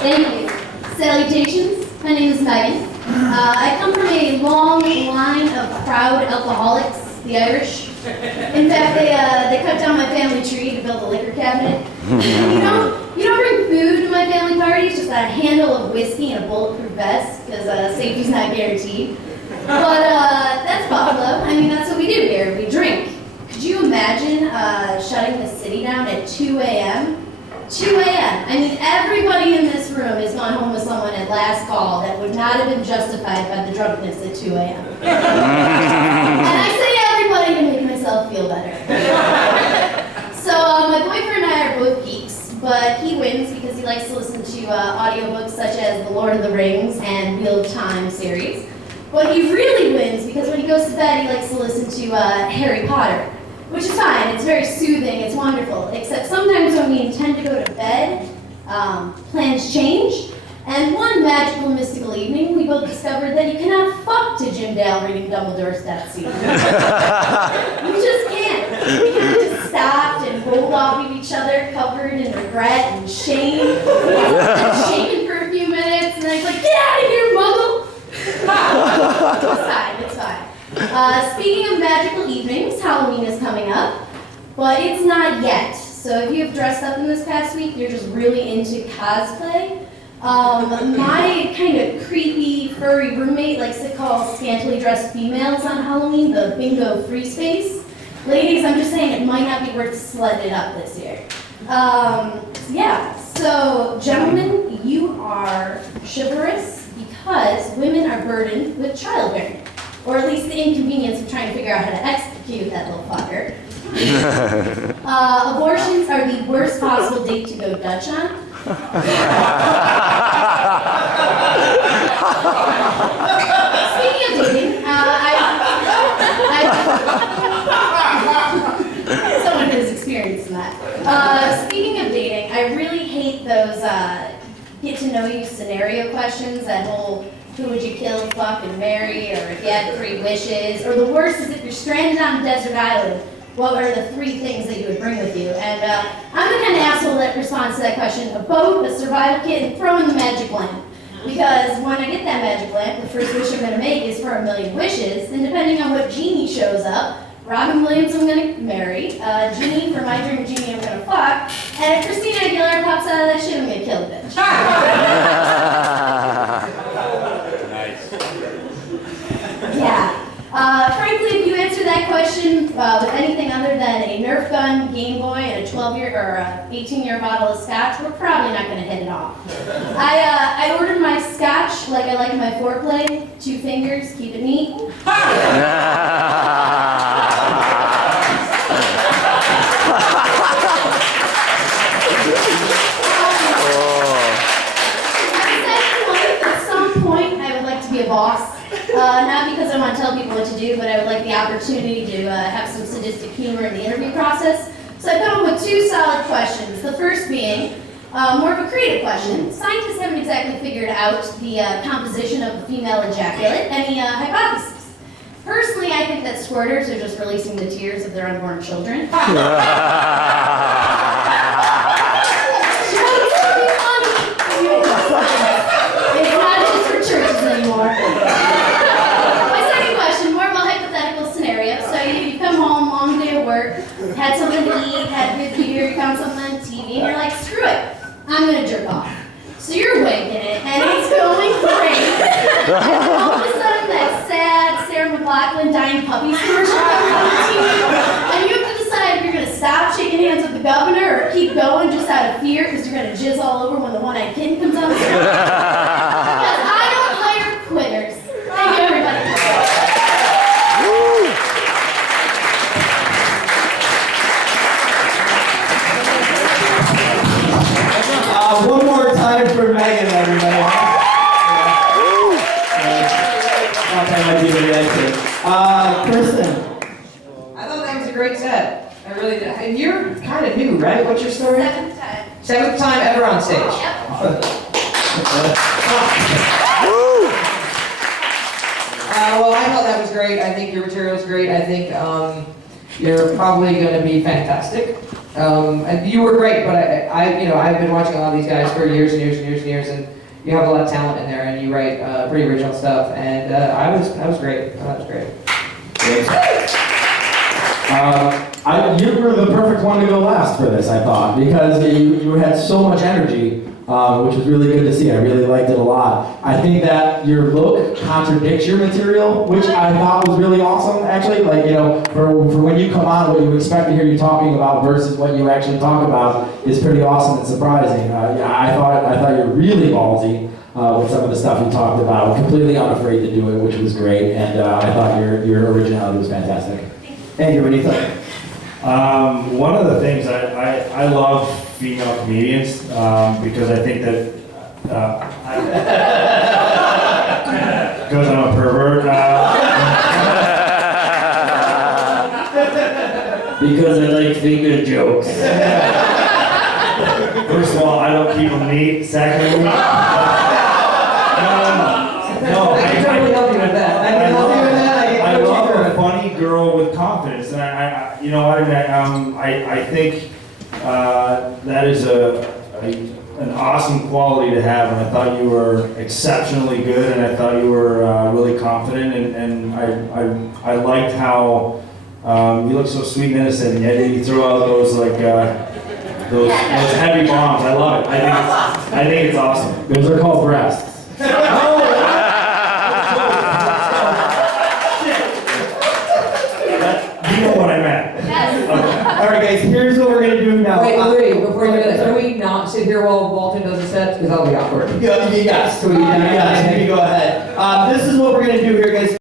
Thank you. Salutations. My name is Meghan. I come from a long line of proud alcoholics, the Irish. In fact, they cut down my family tree to build a liquor cabinet. You don't bring food to my family parties, just a handle of whiskey and a bulletproof vest, because safety's not guaranteed. But that's Buffalo. I mean, that's what we do here. We drink. Could you imagine shutting the city down at 2 a.m.? 2 a.m. I mean, everybody in this room has gone home with someone at last call that would not have been justified by the drunkenness at 2 a.m. And I say everybody to make myself feel better. So my boyfriend and I are both geeks, but he wins because he likes to listen to audiobooks such as The Lord of the Rings and Wheel of Time series. But he really wins because when he goes to bed, he likes to listen to Harry Potter. Which is fine, it's very soothing, it's wonderful, except sometimes when we intend to go to bed, plans change, and one magical mystical evening, we both discovered that you cannot fuck to Jim Dale reading Dumbledore's Death Scene. You just can't. We kind of just stopped and rolled off of each other, covered in regret and shame. We were shaking for a few minutes, and I was like, get out of here, muggle! It's fine. Speaking of magical evenings, Halloween is coming up, but it's not yet. So if you have dressed up in this past week, you're just really into cosplay. My kind of creepy, furry roommate likes to call scantily dressed females on Halloween the bingo free space. Ladies, I'm just saying it might not be worth sledding it up this year. So gentlemen, you are chivalrous because women are burdened with childbearing. Or at least the inconvenience of trying to figure out how to execute that little fucker. Abortions are the worst possible date to go Dutch on. Speaking of dating, someone who's experienced in that. Speaking of dating, I really hate those get to know you scenario questions, that whole who would you kill, fuck, and marry, or if you had 3 wishes, or the worst is if you're stranded on a desert island, what are the 3 things that you would bring with you? And I'm the kind of asshole that responds to that question, a boat, a survival kit, and throw in the magic lamp. Because when I get that magic lamp, the first wish I'm going to make is for 1,000,000 wishes, and depending on what genie shows up, Robin Williams I'm going to marry, Genie for my dream genie I'm going to fuck, and if Christina Aguilera pops out of that shit, I'm going to kill the bitch. Yeah. Frankly, if you answer that question with anything other than a Nerf gun, Game Boy, and a 12-year or a 18-year bottle of scotch, we're probably not going to hit it off. I ordered my scotch like I like my foreplay, 2 fingers, keep it neat. At some point, I would like to be a boss. Not because I want to tell people what to do, but I would like the opportunity to have some sadistic humor in the interview process. So I come up with 2 solid questions. The first being more of a creative question. Scientists haven't exactly figured out the composition of the female ejaculate. Any hypotheses? Personally, I think that squirters are just releasing the tears of their unborn children. It's not just for churches anymore. Work, had something to eat, had good beer, found something on TV, and you're like, screw it, I'm gonna jerk off. So you're waking it, and it's going great. And all of a sudden, that sad Sarah McLachlan dying puppies commercial comes on TV, and you have to decide if you're gonna stop shaking hands with the governor or keep going just out of fear because you're gonna jizz all over when the one-eyed kid comes on the screen. Because I don't hire quitters. Thank you, everybody. One more time for Meghan, everybody. Kristen. I thought that was a great set. I really did. And you're kind of new, right? What's your story? 7th time. 7th time ever on stage. Yep. Well, I thought that was great. I think your material is great. I think you're probably going to be fantastic. And you were great, but I've been watching a lot of these guys for years and years and years and years, and you have a lot of talent in there, and you write pretty original stuff, and I was great. That was great. You were the perfect one to go last for this, I thought, because you had so much energy, which was really good to see. I really liked it a lot. I think that your look contradicts your material, which I thought was really awesome, actually. Like, for when you come on, what you expect to hear you talking about versus what you actually talk about is pretty awesome and surprising. I thought you were really ballsy with some of the stuff you talked about, completely unafraid to do it, which was great, and I thought your originality was fantastic. Andrew, what do you think? One of the things I love female comedians because I think that because I'm a pervert. Because I like female jokes. First of all, I don't keep them neat. Secondly, no, I can totally help you with that. I can help you with that. I love a funny girl with confidence, and I think that is an awesome quality to have, and I thought you were exceptionally good, and I thought you were really confident, and I liked how you look so sweet and innocent, and yet you throw out those those heavy bombs. I love it. I think it's awesome. Those are called breasts. You know what I meant. Yes. All right, guys, here's what we're going to do now. Wait, before you do that, can we not sit here while Walton does the sets? Because that'll be awkward. Yes, So we- yes, you go ahead. This is what we're going to do here, guys.